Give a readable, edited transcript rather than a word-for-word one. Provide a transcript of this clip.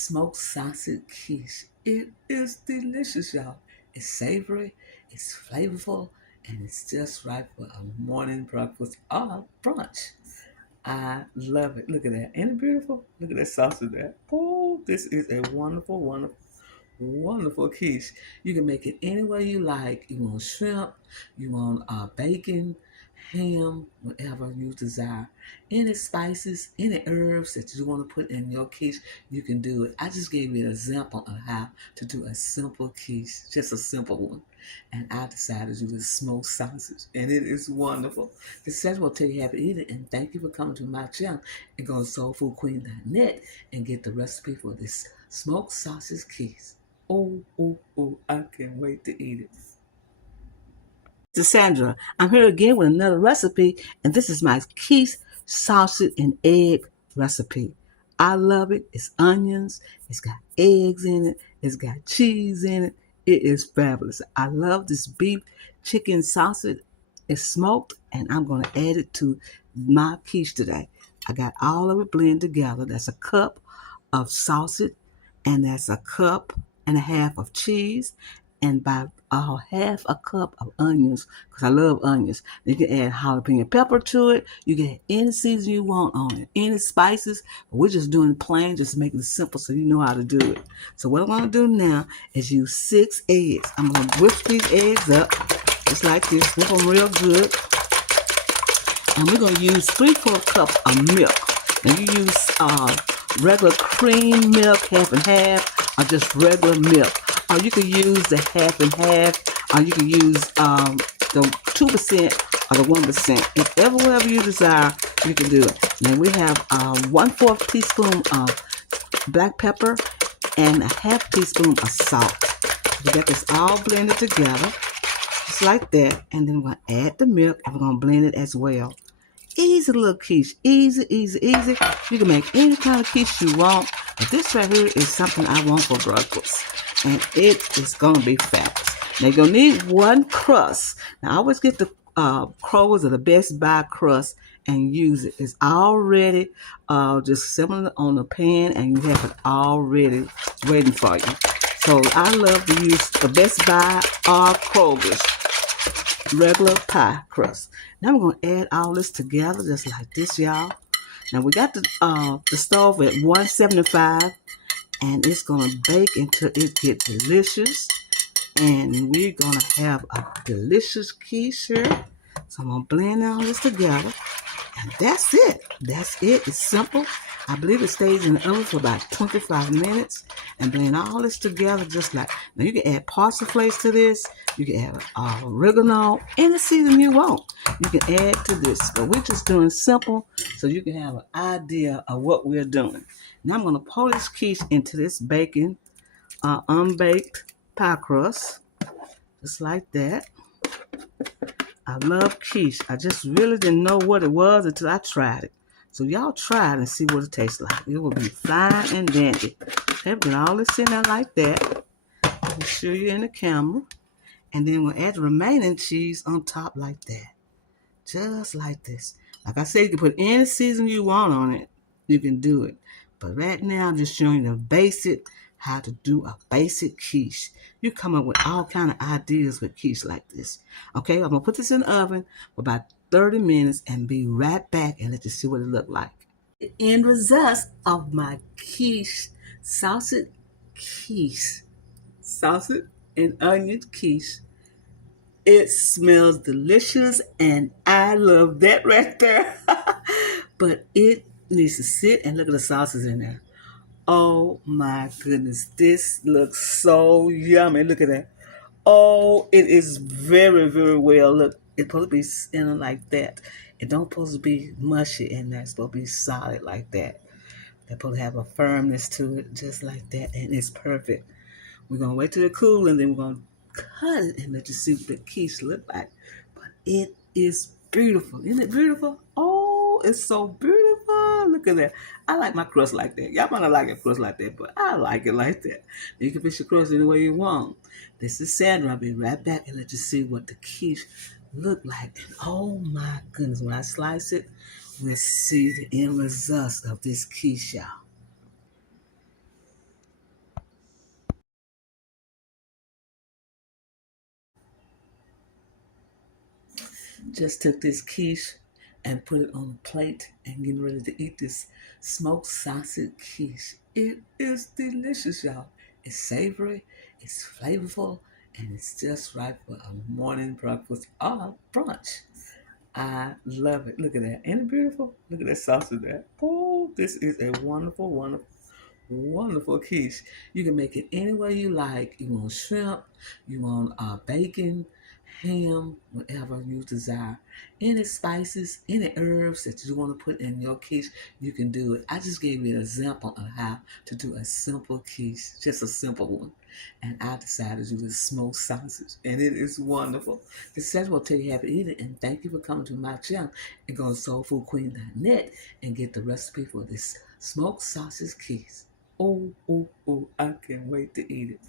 smoked sausage quiche. It is delicious, y'all. It's savory, it's flavorful, and it's just right for a morning breakfast or brunch. I love it. Look at that. Ain't it beautiful? Look at that sausage there. Oh, this is a wonderful, wonderful, wonderful quiche. You can make it any way you like. You want shrimp, you want bacon, ham, whatever you desire. Any spices, any herbs that you want to put in your quiche, you can do it. I just gave you an example of how to do a simple quiche, just a simple one. And I decided to do the smoked sausage, and it is wonderful. This says will tell you how to eat it, and thank you for coming to my channel. And go to soulfoodqueen.net and get the recipe for this smoked sausage quiche. Oh, oh, oh, I can't wait to eat it. This is Sandra. I'm here again with another recipe, and this is my quiche sausage and egg recipe. I love it. It's onions, it's got eggs in it, it's got cheese in it. It is fabulous. I love this beef chicken sausage. It's smoked, and I'm going to add it to my quiche today. I got all of it blended together. That's a cup of sausage, and that's a cup and a half of cheese, and by half a cup of onions, because I love onions. You can add jalapeno pepper to it. You can add any season you want on it, any spices. But we're just doing plain, just making it simple so you know how to do it. So what I'm going to do now is use 6 eggs. I'm going to whisk these eggs up just like this. Whip them real good. And we're going to use 3/4 cup of milk. Now you use regular cream milk, half and half, or just regular milk. Or you can use the half and half, or you can use the 2% or the 1%. Whatever you desire, you can do it. Now we have 1/4 teaspoon of black pepper and a half teaspoon of salt. We got this all blended together, just like that. And then we're going to add the milk, and we're going to blend it as well. Easy little quiche. Easy, easy, easy. You can make any kind of quiche you want. But this right here is something I want for breakfast. And it is going to be fabulous. Now you're going to need 1 crust. Now I always get the Kroger's or the Best Buy crust and use it. It's already just simmering on the pan, and you have it already waiting for you. So I love to use the Best Buy or Kroger's regular pie crust. Now we're going to add all this together just like this, y'all. Now we got the stove at 175, and it's going to bake until it gets delicious. And we're going to have a delicious quiche here. So I'm going to blend all this together. And that's it. That's it. It's simple. I believe it stays in the oven for about 25 minutes. And blend all this together just like. Now you can add parsley flakes to this. You can add oregano. Any season you want. You can add to this. But we're just doing simple so you can have an idea of what we're doing. Now I'm going to pour this quiche into this bacon, unbaked pie crust. Just like that. I love quiche. I just really didn't know what it was until I tried it. So y'all try it and see what it tastes like. It will be fine and dandy. Okay, put all this in there like that. I'll show you in the camera. And then we'll add the remaining cheese on top like that. Just like this. Like I said, you can put any season you want on it. You can do it. But right now, I'm just showing you the basic, how to do a basic quiche. You come up with all kind of ideas with quiche like this. Okay, I'm going to put this in the oven for about 30 minutes and be right back and let you see what it looked like. The end result of my quiche, sausage quiche, sausage and onion quiche. It smells delicious, and I love that right there. But it needs to sit, and look at the sauces in there. Oh my goodness, this looks so yummy. Look at that. Oh, it is very, very well. Look, it's supposed to be in like that. It don't supposed to be mushy in there. It's supposed to be solid like that. They're supposed to have a firmness to it, just like that, and it's perfect. We're gonna wait till it cool, and then we're gonna cut it and let you see what the quiche look like. But it is beautiful. Isn't it beautiful? Oh, it's so beautiful. Look at that. I like my crust like that. Y'all might not like a crust like that, but I like it like that. You can fix your crust any way you want. This is Sandra. I'll be right back and let you see what the quiche look like. And oh my goodness, when I slice it, we'll see the end results of this quiche, y'all. Just took this quiche and put it on a plate and getting ready to eat this smoked sausage quiche. It is delicious, y'all. It's savory, it's flavorful, and it's just right for a morning breakfast or brunch. I love it. Look at that. Ain't it beautiful? Look at that sausage there. Oh, this is a wonderful, wonderful, wonderful quiche. You can make it any way you like. You want shrimp, you want bacon, ham, whatever you desire. Any spices, any herbs that you want to put in your quiche, you can do it. I just gave you an example of how to do a simple quiche, just a simple one. And I decided to do this smoked sausage, and it is wonderful. This says will tell you how to eat it, and thank you for coming to my channel. And go to soulfoodqueen.net and get the recipe for this smoked sausage quiche. Oh, oh, oh, I can't wait to eat it.